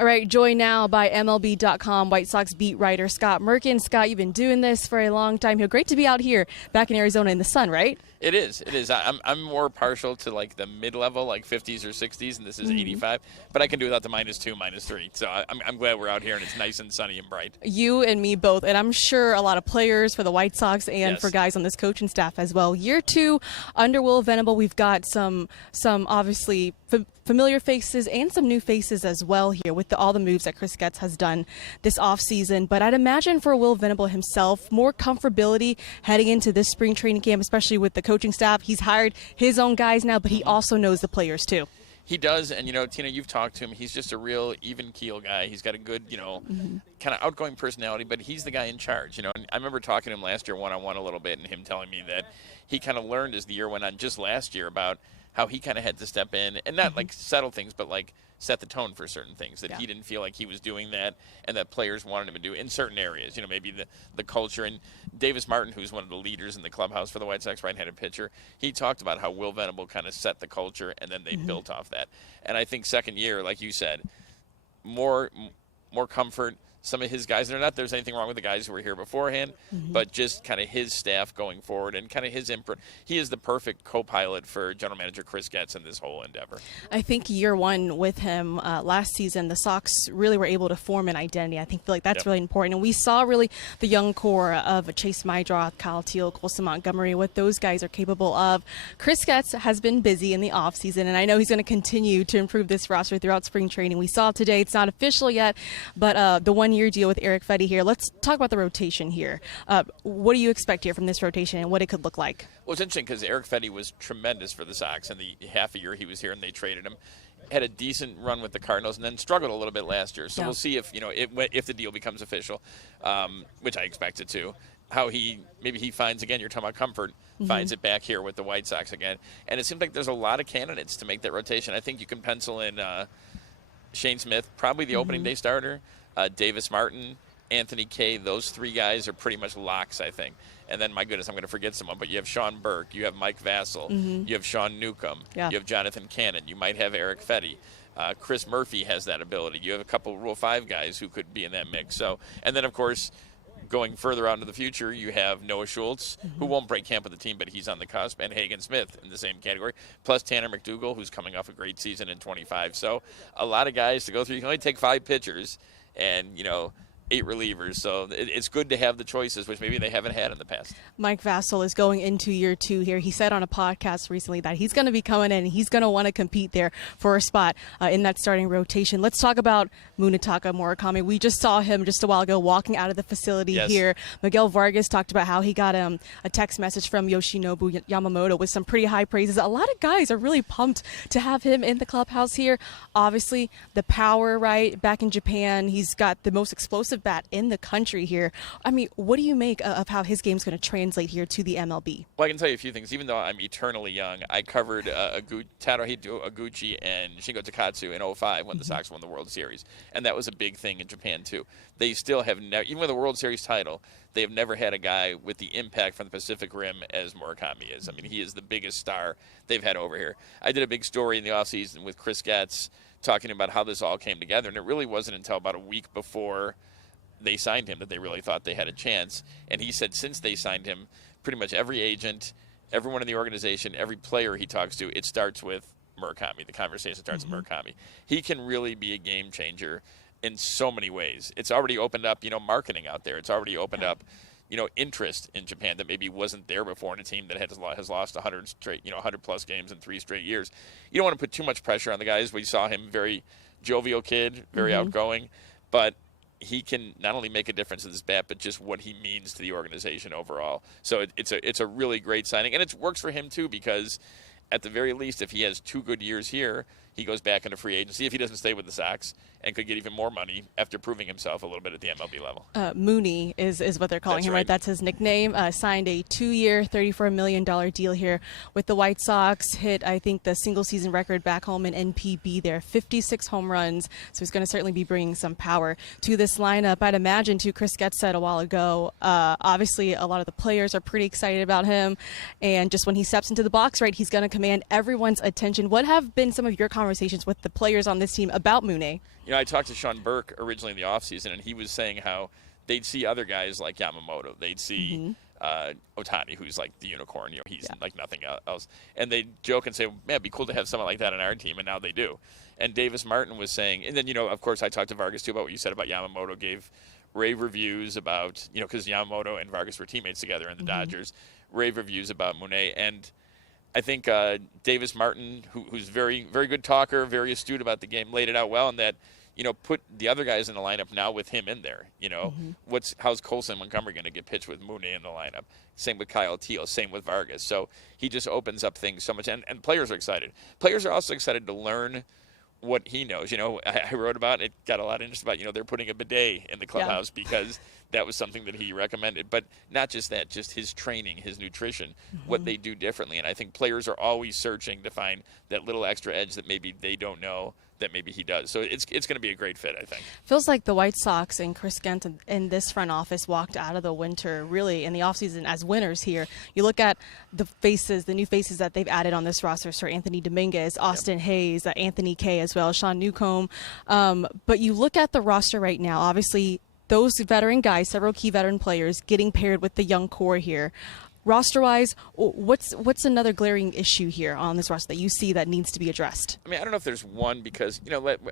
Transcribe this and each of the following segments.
All right, joined now by MLB.com White Sox beat writer Scott Merkin. Scott, you've been doing this for a long time here. Great to be out here back in Arizona in the sun, right? It is. I'm more partial to like the mid-level, like 50s or 60s, and this is 85. But I can do without the -2, -3. So I'm glad we're out here and it's nice and sunny and bright. You and me both, and I'm sure a lot of players for the White Sox and Yes. for guys on this coaching staff as well. Year 2 under Will Venable, we've got some obviously familiar faces and some new faces as well here with all the moves that Chris Getz has done this offseason. But I'd imagine for Will Venable himself, more comfortability heading into this spring training camp, especially with the coaching staff. He's hired his own guys now, but he also knows the players too. He does, and, Tina, you've talked to him. He's just a real even-keel guy. He's got a good, kind of outgoing personality, but he's the guy in charge, And I remember talking to him last year one-on-one a little bit and him telling me that he kind of learned as the year went on just last year about how he kind of had to step in and not like settle things, but like set the tone for certain things that he didn't feel like he was doing that and that players wanted him to do in certain areas, maybe the culture. And Davis Martin, who's one of the leaders in the clubhouse for the White Sox, right-handed pitcher, he talked about how Will Venable kind of set the culture and then they built off that. And I think second year, like you said, more comfort. Some of his guys, and not there's anything wrong with the guys who were here beforehand, but just kind of his staff going forward and kind of his imprint. He is the perfect co-pilot for General Manager Chris Getz in this whole endeavor. I think year one with him last season, the Sox really were able to form an identity. I feel like that's really important. And we saw really the young core of Chase Mydroth, Kyle Teal, Colson Montgomery, what those guys are capable of. Chris Getz has been busy in the offseason, and I know he's going to continue to improve this roster throughout spring training. We saw today, it's not official yet, but the one-year deal with Eric Fetty here. Let's talk about the rotation here. What do you expect here from this rotation and what it could look like? Well, it's interesting because Eric Fetty was tremendous for the Sox in the half a year he was here and they traded him. Had a decent run with the Cardinals and then struggled a little bit last year. So we'll see if if the deal becomes official, which I expect it to. How maybe he finds, again, you're talking about comfort, finds it back here with the White Sox again. And it seems like there's a lot of candidates to make that rotation. I think you can pencil in Shane Smith, probably the opening day starter. Davis Martin, Anthony Kay, those three guys are pretty much locks, I think. And then, my goodness, I'm going to forget someone, but you have Sean Burke, you have Mike Vassell, you have Sean Newcomb, you have Jonathan Cannon, you might have Eric Fetty. Chris Murphy has that ability. You have a couple Rule 5 guys who could be in that mix. So, and then, of course, going further out into the future, you have Noah Schultz, who won't break camp with the team, but he's on the cusp, and Hagen Smith in the same category, plus Tanner McDougal, who's coming off a great season in 25. So a lot of guys to go through. You can only take 5 pitchers and, 8 relievers. So it's good to have the choices, which maybe they haven't had in the past. Mike Vassell is going into year 2 here. He said on a podcast recently that he's going to be coming in and he's going to want to compete there for a spot in that starting rotation. Let's talk about Munetaka Murakami. We just saw him just a while ago walking out of the facility here. Miguel Vargas talked about how he got a text message from Yoshinobu Yamamoto with some pretty high praises. A lot of guys are really pumped to have him in the clubhouse here. Obviously, the power, right, back in Japan. He's got the most explosive bat in the country here. I mean, what do you make of how his game's going to translate here to the MLB? Well, I can tell you a few things. Even though I'm eternally young, I covered Tadahito Oguchi and Shingo Takatsu in 05 when the Sox won the World Series. And that was a big thing in Japan, too. They still have never, even with a World Series title, they have never had a guy with the impact from the Pacific Rim as Murakami is. I mean, he is the biggest star they've had over here. I did a big story in the offseason with Chris Getz talking about how this all came together. And it really wasn't until about a week before they signed him that they really thought they had a chance. And he said since they signed him, pretty much every agent, everyone in the organization, every player he talks to, it starts with Murakami. The conversation starts with Murakami. He can really be a game changer in so many ways. It's already opened up, marketing out there. It's already opened up, interest in Japan that maybe wasn't there before in a team that has lost 100 straight, 100-plus games in 3 straight years. You don't want to put too much pressure on the guys. We saw him, very jovial kid, very outgoing, but he can not only make a difference in his bat, but just what he means to the organization overall. So it's a really great signing, and it works for him too because at the very least, if he has 2 good years here, he goes back into free agency if he doesn't stay with the Sox and could get even more money after proving himself a little bit at the MLB level. Mooney is what they're calling him, right? That's his nickname. Signed a 2-year, $34 million deal here with the White Sox. Hit, I think, the single-season record back home in NPB there, 56 home runs. So he's going to certainly be bringing some power to this lineup. I'd imagine, too, Chris Getz said a while ago, obviously a lot of the players are pretty excited about him. And just when he steps into the box, right, he's going to command everyone's attention. What have been some of your conversations conversations with the players on this team about Mune. I talked to Sean Burke originally in the offseason, and he was saying how they'd see other guys like Yamamoto. They'd see Ohtani, who's like the unicorn. He's like nothing else. And they'd joke and say, man, it'd be cool to have someone like that on our team, and now they do. And Davis Martin was saying, and then, of course, I talked to Vargas, too, about what you said about Yamamoto, gave rave reviews about, because Yamamoto and Vargas were teammates together in the Dodgers, rave reviews about Mune. And I think Davis Martin, who's very, very good talker, very astute about the game, laid it out well, and that, put the other guys in the lineup now with him in there. How's Colson Montgomery going to get pitched with Mune in the lineup? Same with Kyle Teal, same with Vargas. So he just opens up things so much, and players are excited. Players are also excited to learn what he knows. I wrote about it, got a lot of interest about, they're putting a bidet in the clubhouse because that was something that he recommended. But not just that, just his training, his nutrition, what they do differently. And I think players are always searching to find that little extra edge that maybe they don't know that maybe he does. So it's going to be a great fit, I think. Feels like the White Sox and Chris Gant in this front office walked out of the winter really in the offseason as winners here. You look at the new faces that they've added on this roster, Sir Anthony Dominguez, Austin Hayes, Anthony Kay as well, Sean Newcomb. But you look at the roster right now, obviously those veteran guys, several key veteran players getting paired with the young core here. Roster-wise, what's another glaring issue here on this roster that you see that needs to be addressed? I don't know if there's one because,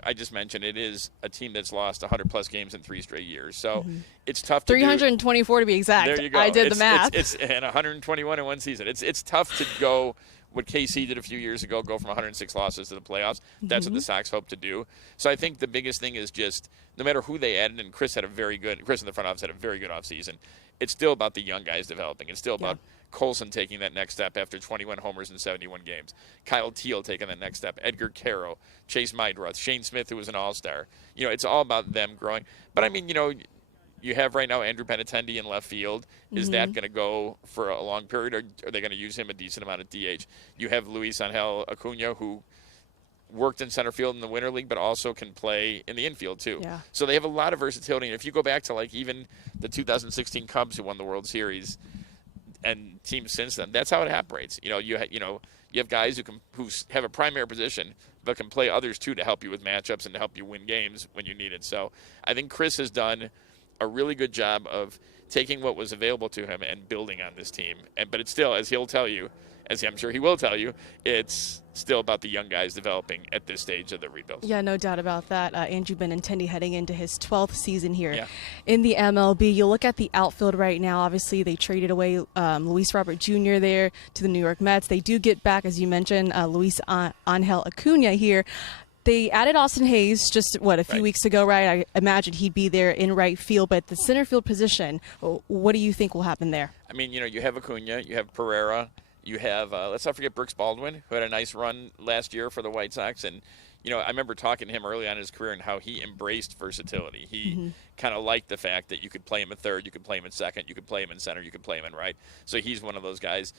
I just mentioned it is a team that's lost 100-plus games in 3 straight years. So it's tough to 324 to be exact. There you go. I did the math. And 121 in one season. It's tough to go what KC did a few years ago, go from 106 losses to the playoffs. That's what the Sox hope to do. So I think the biggest thing is just no matter who they added, and Chris in the front office had a very good offseason, it's still about the young guys developing. It's still about Colson taking that next step after 21 homers in 71 games. Kyle Teal taking that next step. Edgar Caro, Chase Meidroth, Shane Smith, who was an all-star. It's all about them growing. But, you have right now Andrew Benintendi in left field. Is that going to go for a long period, or are they going to use him a decent amount of DH? You have Luis Angel Acuna, who worked in center field in the Winter League, but also can play in the infield too. Yeah. So they have a lot of versatility. And if you go back to even the 2016 Cubs who won the World Series and teams since then, that's how it operates. You have guys who have a primary position, but can play others too to help you with matchups and to help you win games when you need it. So I think Chris has done a really good job of taking what was available to him and building on this team. But it's still, as he'll tell you, as I'm sure he will tell you, it's still about the young guys developing at this stage of the rebuild. Yeah, no doubt about that. Andrew Benintendi heading into his 12th season here in the MLB. You look at the outfield right now. Obviously, they traded away Luis Robert Jr. there to the New York Mets. They do get back, as you mentioned, Luis Angel Acuna here. They added Austin Hayes just, a few weeks ago, right? I imagine he'd be there in right field. But the center field position, what do you think will happen there? You have Acuna, you have Pereira, you have, let's not forget Brooks Baldwin, who had a nice run last year for the White Sox. And, I remember talking to him early on in his career and how he embraced versatility. He kind of liked the fact that you could play him at third, you could play him at second, you could play him in center, you could play him in right. So he's one of those guys.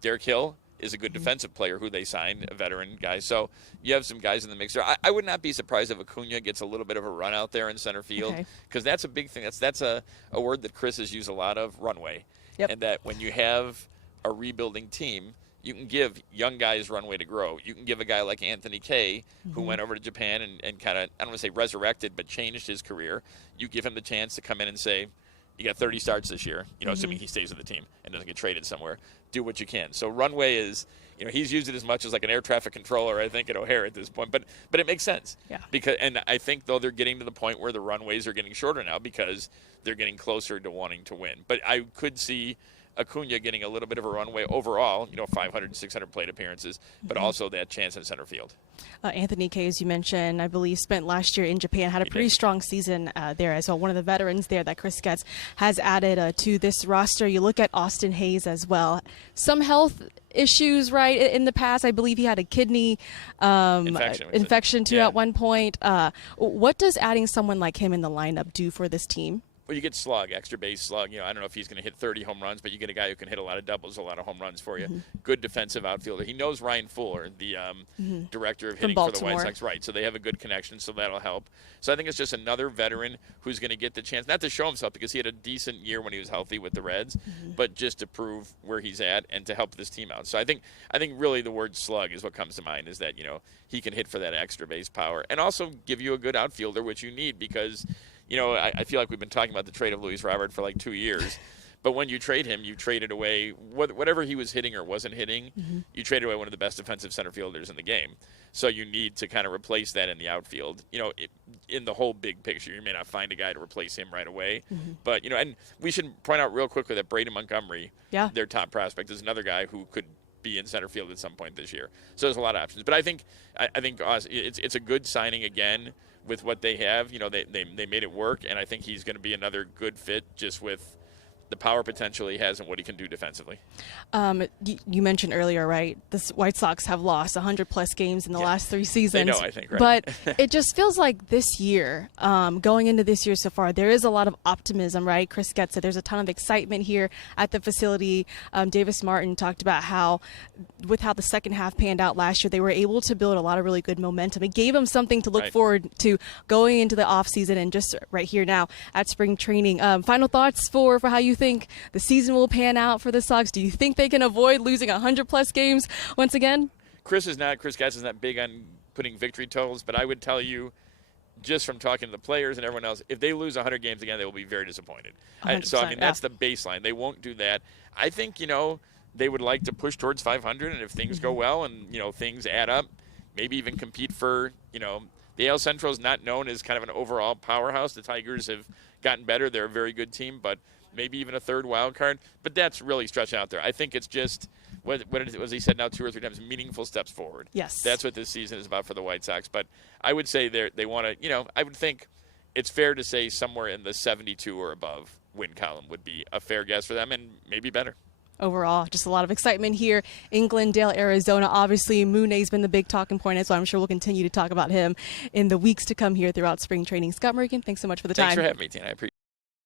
Derek Hill is a good defensive player who they signed, a veteran guy. So you have some guys in the mixer. I would not be surprised if Acuna gets a little bit of a run out there in center field because that's a big thing. That's a word that Chris has used a lot of, runway. And that when you have a rebuilding team, you can give young guys runway to grow. You can give a guy like Anthony Kay, who went over to Japan and kind of, I don't want to say resurrected, but changed his career. You give him the chance to come in and say, you got 30 starts this year, assuming he stays with the team and doesn't get traded somewhere. Do what you can. So runway is, he's used it as much as like an air traffic controller, I think, at O'Hare at this point. But it makes sense. Yeah. And I think, though, they're getting to the point where the runways are getting shorter now because they're getting closer to wanting to win. But I could see Acuna getting a little bit of a runway overall, 500, 600 plate appearances, but also that chance in center field. Anthony Kay, as you mentioned, I believe spent last year in Japan, had a pretty strong season there as well. One of the veterans there that Chris Getz has added to this roster. You look at Austin Hayes as well. Some health issues, right, in the past. I believe he had a kidney infection too at one point. What does adding someone like him in the lineup do for this team? Well, you get slug, extra base slug. I don't know if he's going to hit 30 home runs, but you get a guy who can hit a lot of doubles, a lot of home runs for you. Good defensive outfielder. He knows Ryan Fuller, the director of hitting for the White Sox. Right, so they have a good connection, so that'll help. So I think it's just another veteran who's going to get the chance, not to show himself because he had a decent year when he was healthy with the Reds, but just to prove where he's at and to help this team out. So I think really the word slug is what comes to mind, is that, he can hit for that extra base power and also give you a good outfielder, which you need because – I feel like we've been talking about the trade of Luis Robert for like 2 years. But when you trade him, you traded away whatever he was hitting or wasn't hitting. You traded away one of the best defensive center fielders in the game. So you need to kind of replace that in the outfield. In the whole big picture, you may not find a guy to replace him right away. But, and we should point out real quickly that Braden Montgomery, their top prospect, is another guy who could be in center field at some point this year. So there's a lot of options. But I think it's a good signing again. With what they have, they made it work, and I think he's going to be another good fit just with the power potential he has and what he can do defensively. You mentioned earlier, right? The White Sox have lost 100-plus games in the last 3 seasons. They know, I think, right? But it just feels like this year, going into this year so far, there is a lot of optimism, right? Chris gets it. There's a ton of excitement here at the facility. Davis Martin talked about how the second half panned out last year, they were able to build a lot of really good momentum. It gave them something to look forward to going into the offseason and just right here now at spring training. Final thoughts for how you think the season will pan out for the Sox? Do you think they can avoid losing 100-plus games once again? Chris Getz is not big on putting victory totals, but I would tell you, just from talking to the players and everyone else, if they lose 100 games again, they will be very disappointed. That's the baseline. They won't do that. I think, they would like to push towards 500, and if things go well and, things add up, maybe even compete for, the AL Central is not known as kind of an overall powerhouse. The Tigers have gotten better. They're a very good team, but maybe even a third wild card. But that's really stretching out there. I think it's just, what was he said now 2 or 3 times, meaningful steps forward. Yes. That's what this season is about for the White Sox. But I would say they want to, I would think it's fair to say somewhere in the 72 or above win column would be a fair guess for them, and maybe better. Overall, just a lot of excitement here in Glendale, Arizona. Obviously, Mooney's been the big talking point, so I'm sure we'll continue to talk about him in the weeks to come here throughout spring training. Scott Merkin, thanks so much for the time. Thanks for having me, Tina. I appreciate it.